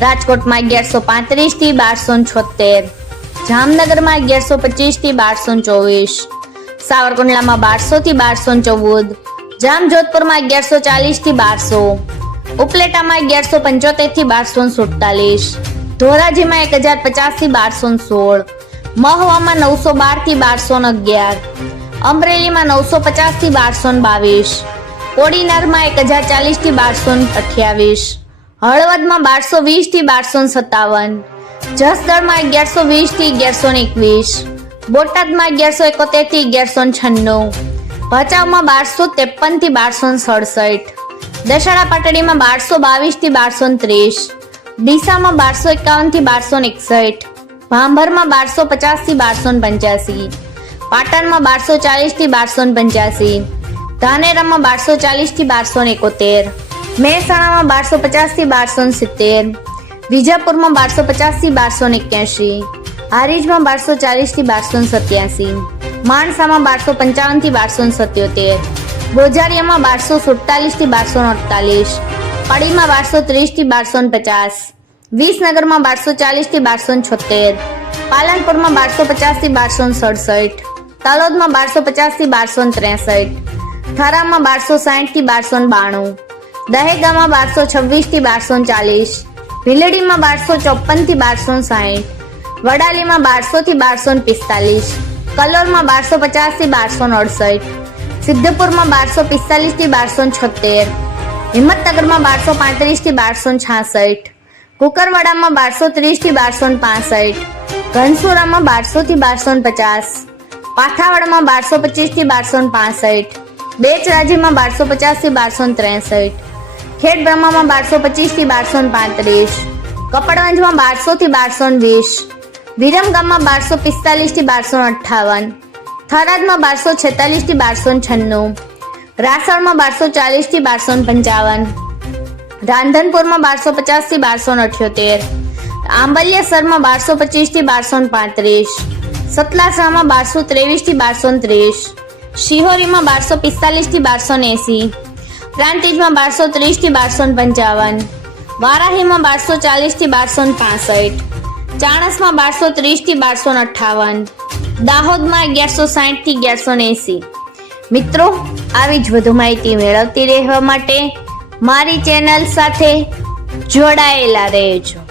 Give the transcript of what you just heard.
રાજકોટમાં અગિયારસો પાંત્રીસથી બારસો છોતેર. જામનગરમાં અગિયારસો પચીસથી બારસો ચોવીસ. સાવરકુંડલામાં બારસો થી બારસો ચૌદ. જામજોધપુરમાં અગિયારસો ચાલીસથી બારસો. ઉપલેટામાં અગિયારસો પંચોતેરથી બારસો સુડતાલીસ. ધોરાજીમાં એક હજાર પચાસથી બારસો સોળ. મહવામાં નવસો બારથી બારસો અગિયાર. અમરેલીમાં નવસો પચાસથી બારસો બાવીસ. કોડીનારમાં એક હજાર ચાલીસથી બારસો અઠ્યાવીસ. હળવદમાં બારસો વીસથી બારસો સત્તાવન. જસદણમાં અગિયારસો વીસથી અગિયારસો એકવીસ. બોટાદમાં અગિયારસો એકોતેરથી અગિયારસો છન્નું. ભચાઉમાં બારસો ત્રેપનથી બારસો સડસઠ. દશેરા પાટડીમાં બારસો બાવીસથી બારસો ત્રીસ. ડીસામાં બારસો એકાવનથી બારસો એકસઠ. ભાંભરમાં બારસો પચાસથી બારસો પંચ્યાસી. પાટણમાં બારસો ચાલીસથી બારસો પંચ્યાસી. ધાનેરામાં બારસો ચાલીસથી બારસો એકોતેર. મહેસાણામાં બારસો પચાસથી બારસો સિત્તેર વિજાપુરમાં બારસો પચાસથી બારસો એક્યાસી હારીજમાં બારસો ચાલીસથી બારસો સત્યાસી માણસામાં બારસો પંચાવનથી બારસો સત્યોતેર ગોજારિયામાં બારસો સુડતાલીસથી બારસો અડતાલીસ પાડીમાં બારસો ત્રીસથી બારસો પચાસ વિસનગરમાં બારસો ચાલીસથી બારસો છોતેર પાલનપુરમાં બારસો પચાસથી બારસો સડસઠ તલોદમાં બારસો પચાસથી બારસો ત્રેસઠ થરામાં બારસો સાઠથી બારસો બાણું દહેગામાં બારસો છવ્વીસથી બારસો ચાલીસ ભીલડીમાં બારસો ચોપનથી બારસો સાઠ વડાલીમાં બારસો થી બારસો પિસ્તાલીસ કલોરમાં બારસો પચાસથી બારસો અડસઠ સિદ્ધપુરમાં બારસો પિસ્તાલીસથી બારસો છોતેર, હિંમતનગરમાં બારસો પાંત્રીસથી બારસો છાસઠ, કુકરવાડામાં બારસો ત્રીસથી બારસો પાસઠ, ઘનસુરામાં બારસો થી બારસો પચાસ, પાથાવાડમાં બારસો પચીસથી બારસો પાસઠ, બેચરાજીમાં બારસો પચાસથી બારસો ત્રેસઠ ખેડ બ્રહ્મામાં બારસો પચીસથી બારસો પાંત્રીસ કપડવંજમાં બારસો થી બારસો વીસ વિરમગામમાં બારસો પિસ્તાલીસથી બારસો અઠ્ઠાવન, થરાદમાં બારસો છેતાલીસથી બારસો છન્નું, રાસણમાં બારસો ચાલીસથી બારસો પંચાવન, રાંધનપુરમાં બારસો પચાસથી બારસો અઠ્યોતેર, આંબલિયાસરમાં બારસો પચીસથી બારસો પાંત્રીસ, સતલાસરામાં બારસો ત્રેવીસથી બારસો ત્રીસ, શિહોરીમાં બારસો પિસ્તાલીસથી બારસો એસી પ્રાંતિજમાં બારસો ત્રીસથી બારસો પંચાવન. વારાહીમાં બારસો ચાલીસથી બારસો પાસઠ. ચાણસમાં બારસો ત્રીસથી બારસો અઠ્ઠાવન. દાહોદમાં અગિયારસો સાઠથી અગિયારસો એસી. મિત્રો, આવી જ વધુ માહિતી મેળવતી રહેવા માટે મારી ચેનલ સાથે જોડાયેલા રહેજો.